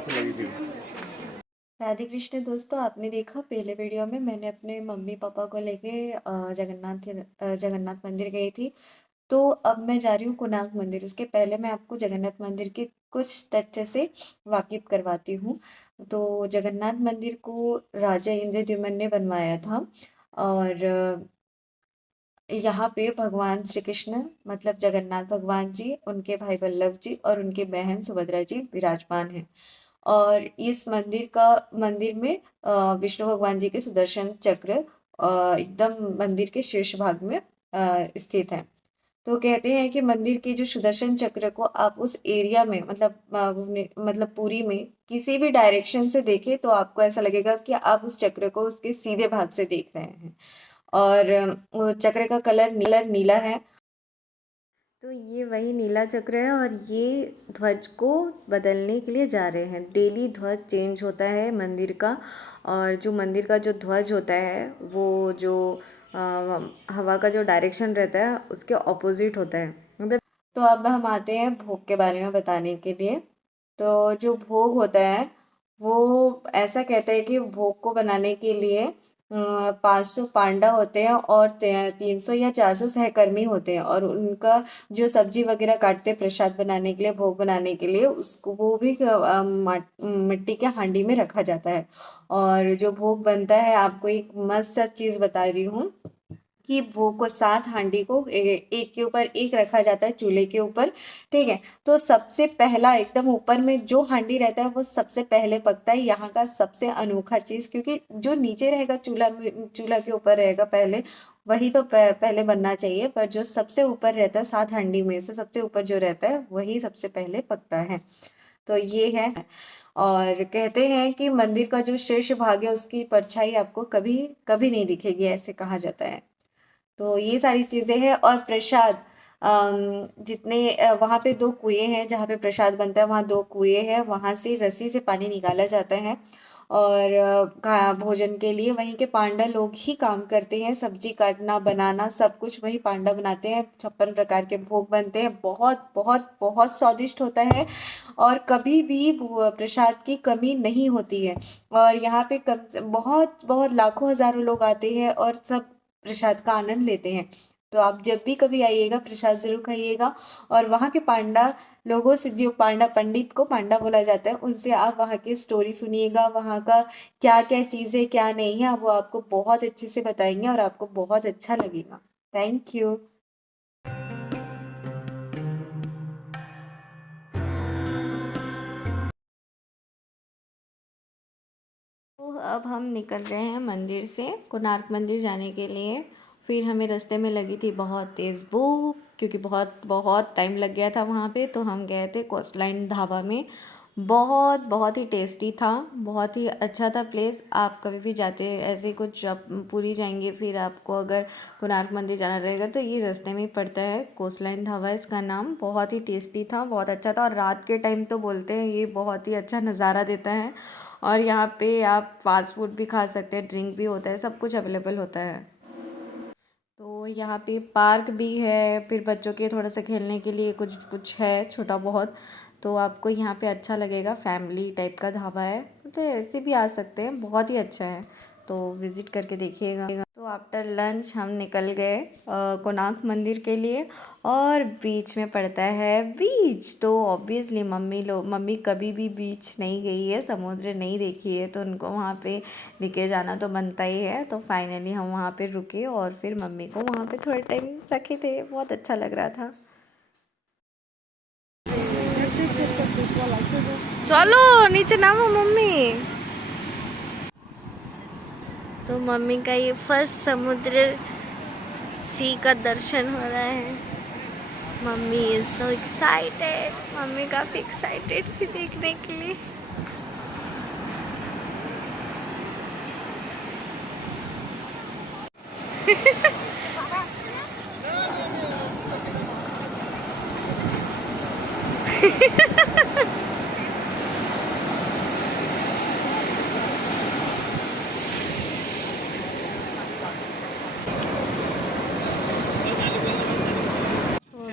पथ लगी थी। राधे कृष्ण दोस्तों, आपने देखा पहले वीडियो में मैंने अपने मम्मी पापा को लेके जगन्नाथ मंदिर गई थी। तो अब मैं जा रही हूँ कोणार्क मंदिर। उसके पहले मैं आपको जगन्नाथ मंदिर के कुछ तथ्य से वाकिफ करवाती हूँ। तो जगन्नाथ मंदिर को राजा इंद्रद्युम्न ने बनवाया था। और यहाँ पे भगवान श्री कृष्ण मतलब जगन्नाथ भगवान जी, उनके भाई बल्लभ जी और उनकी बहन सुभद्रा जी विराजमान हैं। और इस मंदिर में विष्णु भगवान जी के सुदर्शन चक्र एकदम मंदिर के शीर्ष भाग में स्थित है। तो कहते हैं कि मंदिर के जो सुदर्शन चक्र को आप उस एरिया में मतलब पूरी में किसी भी डायरेक्शन से देखें तो आपको ऐसा लगेगा कि आप उस चक्र को उसके सीधे भाग से देख रहे हैं। और वो चक्र का कलर नीला है। तो ये वही नीला चक्र है और ये ध्वज को बदलने के लिए जा रहे हैं। डेली ध्वज चेंज होता है मंदिर का। और जो मंदिर का जो ध्वज होता है वो जो हवा का जो डायरेक्शन रहता है उसके ऑपोजिट होता है मतलब। तो अब हम आते हैं भोग के बारे में बताने के लिए। तो जो भोग होता है वो ऐसा कहते हैं कि भोग को बनाने के लिए 500 पांडा होते हैं और 300 या 400 सहकर्मी होते हैं। और उनका जो सब्जी वगैरह काटते हैं प्रसाद बनाने के लिए, भोग बनाने के लिए, उसको वो भी मिट्टी के हांडी में रखा जाता है। और जो भोग बनता है, आपको एक मस्त सा चीज़ बता रही हूँ कि भोग को 7 हांडी को एक के ऊपर एक रखा जाता है चूल्हे के ऊपर। ठीक है। तो सबसे पहला एकदम ऊपर में जो हांडी रहता है वो सबसे पहले पकता है। यहाँ का सबसे अनोखा चीज़, क्योंकि जो नीचे रहेगा चूल्हा के ऊपर रहेगा पहले, वही तो पहले बनना चाहिए। पर जो सबसे ऊपर रहता है 7 हांडी में से सबसे ऊपर जो रहता है वही सबसे पहले पकता है। तो ये है। और कहते हैं कि मंदिर का जो शीर्ष भाग है उसकी परछाई आपको कभी कभी नहीं दिखेगी, ऐसे कहा जाता है। तो ये सारी चीज़ें हैं। और प्रसाद, वहाँ पे 2 कुएँ हैं जहाँ पे प्रसाद बनता है। वहाँ 2 कुएँ हैं, वहाँ से रस्सी से पानी निकाला जाता है। और भोजन के लिए वहीं के पांडा लोग ही काम करते हैं। सब्जी काटना बनाना सब कुछ वही पांडा बनाते हैं। 56 प्रकार के भोग बनते हैं। बहुत बहुत बहुत स्वादिष्ट होता है। और कभी भी प्रसाद की कमी नहीं होती है। और यहाँ पे बहुत बहुत लाखों हजारों लोग आते हैं और सब प्रसाद का आनंद लेते हैं। तो आप जब भी कभी आइएगा प्रसाद जरूर खाइएगा। और वहाँ के पांडा लोगों से, जो पांडा पंडित को पांडा बोला जाता है, उनसे आप वहाँ की स्टोरी सुनिएगा। वहाँ का क्या क्या चीज़ें क्या नहीं है वो आपको बहुत अच्छे से बताएंगे और आपको बहुत अच्छा लगेगा। Thank you. तो अब हम निकल रहे हैं मंदिर से कोणार्क मंदिर जाने के लिए। फिर हमें रास्ते में लगी थी बहुत तेज़ भूख, क्योंकि बहुत बहुत टाइम लग गया था वहाँ पे। तो हम गए थे कोस्ट लाइन ढाबा में। बहुत बहुत ही टेस्टी था, बहुत ही अच्छा था प्लेस। आप कभी भी जाते ऐसे कुछ आप पूरी जाएंगे, फिर आपको अगर कोणार्क मंदिर जाना रहेगा तो ये रास्ते में ही पड़ता है। कोस्ट लाइन ढाबा इसका नाम। बहुत ही टेस्टी था, बहुत अच्छा था। और रात के टाइम तो बोलते हैं ये बहुत ही अच्छा नज़ारा देता है। और यहाँ पे आप फास्ट फूड भी खा सकते हैं, ड्रिंक भी होता है, सब कुछ अवेलेबल होता है। तो यहाँ पे पार्क भी है, फिर बच्चों के थोड़ा सा खेलने के लिए कुछ कुछ है छोटा बहुत। तो आपको यहाँ पे अच्छा लगेगा, फैमिली टाइप का ढाबा है। तो ऐसे भी आ सकते हैं, बहुत ही अच्छा है। तो विज़िट करके देखिएगा। तो आफ्टर लंच हम निकल गए कोणार्क मंदिर के लिए। और बीच में पड़ता है बीच। तो ऑब्वियसली मम्मी कभी भी बीच नहीं गई है, समुद्र नहीं देखी है, तो उनको वहाँ पे लेके जाना तो बनता ही है। तो फाइनली हम वहाँ पे रुके और फिर मम्मी को वहाँ पे थोड़ा टाइम रखे थे। बहुत अच्छा लग रहा था। चलो नीचे नामो मम्मी। तो मम्मी का ये फर्स्ट समुद्र सी का दर्शन हो रहा है। Mummy is so excited. Mummy काफी एक्साइटेड थी देखने के लिए।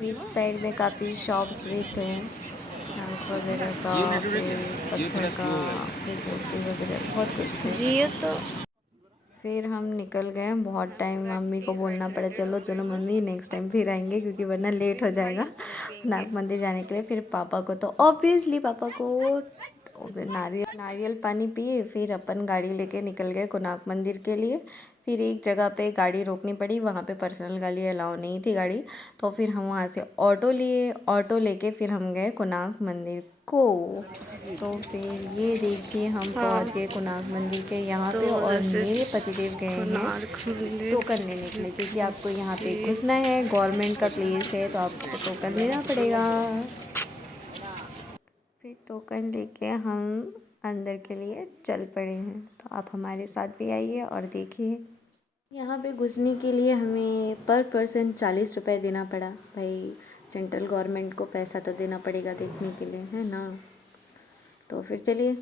बीच साइड में काफ़ी शॉप्स भी थे। शंख वगैरह का, फिर पत्थर का, फिर मूर्ति वगैरह बहुत कुछ थे। जी तो फिर हम निकल गए। बहुत टाइम मम्मी को बोलना पड़ा चलो चलो मम्मी नेक्स्ट टाइम फिर आएंगे, क्योंकि वरना लेट हो जाएगा नाग मंदिर जाने के लिए। फिर पापा को तो ऑब्वियसली पापा को नारियल पानी पिए, फिर अपन गाड़ी लेके निकल गए कोणार्क मंदिर के लिए। फिर एक जगह पे गाड़ी रोकनी पड़ी, वहाँ पे पर्सनल गाड़ी अलाउ नहीं थी गाड़ी, तो फिर हम वहाँ से ऑटो लिए। ऑटो लेके फिर हम गए कोणार्क मंदिर को। तो फिर ये देखिए हम पहुँच गए कोणार्क मंदिर के यहाँ पे, और मेरे पतिदेव गए हैं टोकन लेने के लिए, क्योंकि आपको यहाँ पे घुसना है, गवर्नमेंट का प्लेस है, तो आपको टोकन लेना पड़ेगा। फिर टोकन लेके हम अंदर के लिए चल पड़े हैं, तो आप हमारे साथ भी आइए और देखिए। यहाँ पे घुसने के लिए हमें पर पर्सन 40 रुपये देना पड़ा। भाई सेंट्रल गवर्नमेंट को पैसा तो देना पड़ेगा देखने के लिए, है ना। तो फिर चलिए,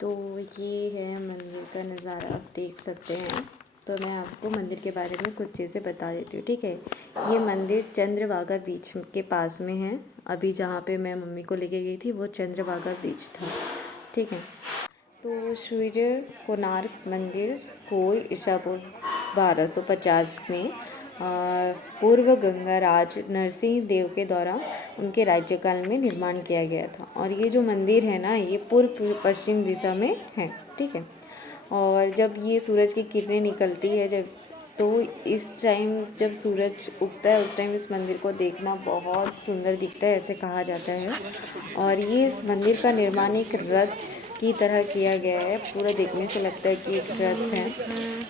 तो ये है मंदिर का नज़ारा, आप देख सकते हैं। तो मैं आपको मंदिर के बारे में कुछ चीज़ें बता देती हूँ, ठीक है। ये मंदिर चंद्रभागा बीच के पास में है। अभी जहाँ पे मैं मम्मी को लेके गई थी वो चंद्रभागा बीच था, ठीक है। तो सूर्य कोणार्क मंदिर को ईसा पूर्व 1250 में पूर्व गंगा राज नरसिंह देव के द्वारा उनके राज्यकाल में निर्माण किया गया था। और ये जो मंदिर है ना, ये पूर्व पश्चिम दिशा में है, ठीक है। और जब ये सूरज की किरणें निकलती है जब, तो इस टाइम जब सूरज उगता है उस टाइम इस मंदिर को देखना बहुत सुंदर दिखता है, ऐसे कहा जाता है। और ये इस मंदिर का निर्माण एक रथ की तरह किया गया है। पूरा देखने से लगता है कि एक रथ है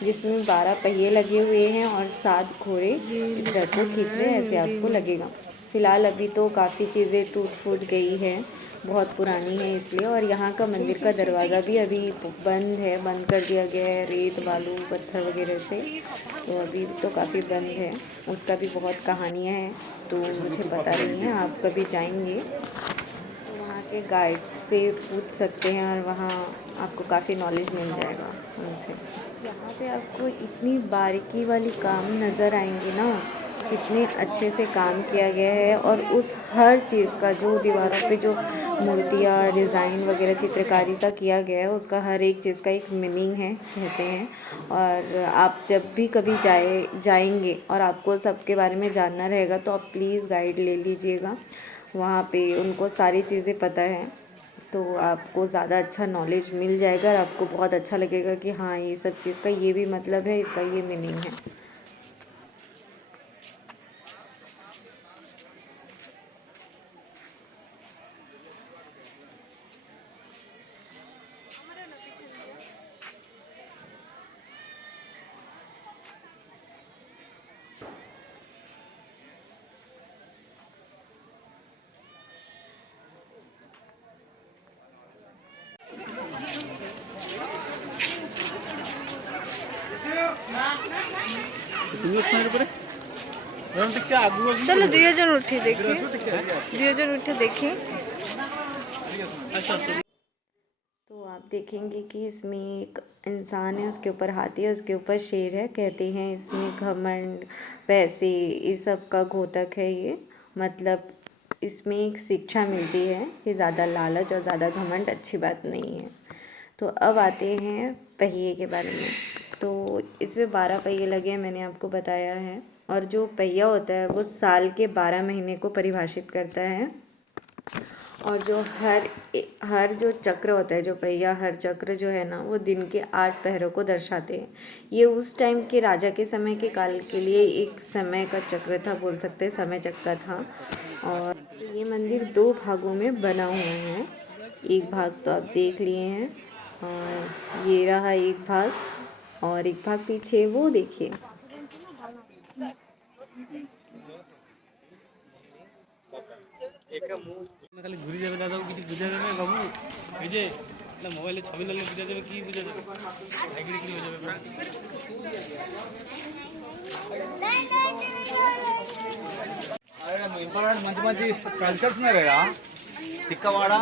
जिसमें 12 पहिए लगे हुए हैं और 7 घोड़े इस रथ को खींच रहे हैं, ऐसे आपको लगेगा। फ़िलहाल अभी तो काफ़ी चीज़ें टूट फूट गई है, बहुत पुरानी है इसलिए। और यहाँ का मंदिर का दरवाज़ा भी अभी बंद है, बंद कर दिया गया है रेत बालू पत्थर वगैरह से, तो अभी तो काफ़ी बंद है। उसका भी बहुत कहानियाँ हैं, तो मुझे पता नहीं है। आप कभी जाएंगे तो वहाँ के गाइड से पूछ सकते हैं, और वहाँ आपको काफ़ी नॉलेज मिल जाएगा उनसे। यहाँ पे आपको इतनी बारीकी वाली काम नज़र आएंगी ना, कितने अच्छे से काम किया गया है। और उस हर चीज़ का जो दीवारों पे जो मूर्तियाँ डिज़ाइन वगैरह चित्रकारिता किया गया है, उसका हर एक चीज़ का एक मीनिंग है, कहते हैं। और आप जब भी कभी जाएंगे और आपको सबके बारे में जानना रहेगा, तो आप प्लीज़ गाइड ले लीजिएगा। वहाँ पे उनको सारी चीज़ें पता है, तो आपको ज़्यादा अच्छा नॉलेज मिल जाएगा और आपको बहुत अच्छा लगेगा कि हाँ ये सब चीज़ का ये भी मतलब है, इसका ये मीनिंग है। चलो दुई जन उठी देखिए, दुई जन उठे देखिए। तो आप देखेंगे कि इसमें एक इंसान है, उसके ऊपर हाथी है, उसके ऊपर शेर है। कहते हैं इसमें घमंड पैसे इस सब का घोतक है ये। मतलब इसमें एक शिक्षा मिलती है कि ज़्यादा लालच और ज़्यादा घमंड अच्छी बात नहीं है। तो अब आते हैं पहिए के बारे में। तो इसमें 12 पहिए लगे हैं, मैंने आपको बताया है। और जो पहिया होता है वो साल के 12 महीने को परिभाषित करता है। और जो हर जो चक्र होता है, जो पहिया हर चक्र जो है ना, वो दिन के 8 पहरों को दर्शाते हैं। ये उस टाइम के राजा के समय के काल के लिए एक समय का चक्र था, बोल सकते हैं समय चक्र था। और ये मंदिर 2 भागों में बना हुआ है। एक भाग तो आप देख लिए हैं, और ये रहा एक भाग, और एक भाग पीछे वो देखिए। খালি ঘুরে যাবে দাদা, কিছু বুঝা যাবে বাবু? এই যে মোবাইলে ছবি লাগলে বুঝা যাবে, কি বুঝা যাবে? সাইকেলে কি হয়ে যাবে? अरे इम्पोर्टेंट मंच मंच कल्चर्स में गया टिक्कावाड़ा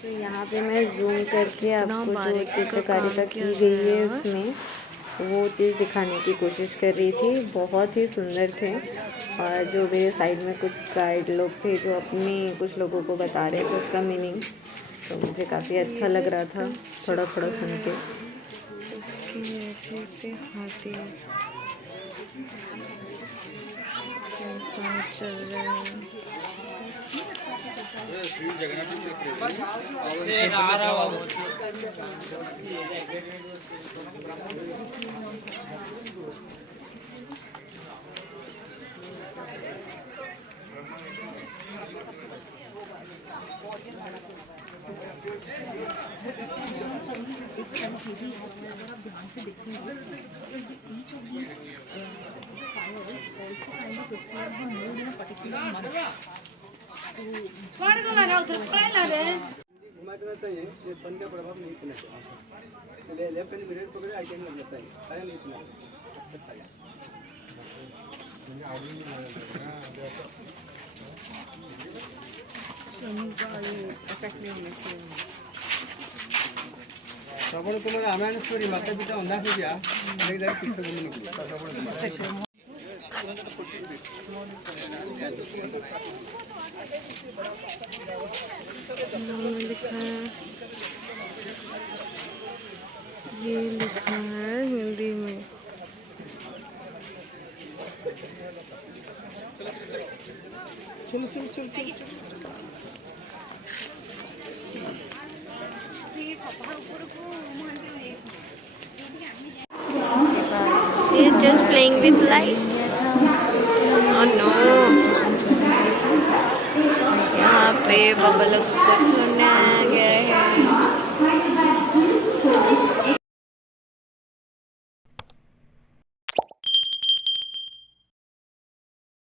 तो यहाँ पे मैं जूम करके आपको जो चित्रकारिता की गई है उसमें वो चीज़ दिखाने की कोशिश कर रही थी। बहुत ही सुंदर थे और जो मेरे साइड में कुछ गाइड लोग थे जो अपने कुछ लोगों को बता रहे थे उसका मीनिंग, तो मुझे काफ़ी अच्छा लग रहा था थोड़ा थोड़ा सुन के। उसकी नीचे से हाथी कैसा चल रहा है। ये सन का प्रभाव नहीं पड़ना चाहिए। लेफ्ट हैंड मिरर पकड़े आई कैन लगता है साया नहीं पड़ना। सबरे तुम्हारे रामायण स्टोरी माता पिता अंधा हो गया एक दाई पिक्चर बनने की लिखा है, ये लिखा है हिंदी में। चलो चलो चलो चलो He is just playing with light. Oh no! यहाँ पे बबल को छूना है।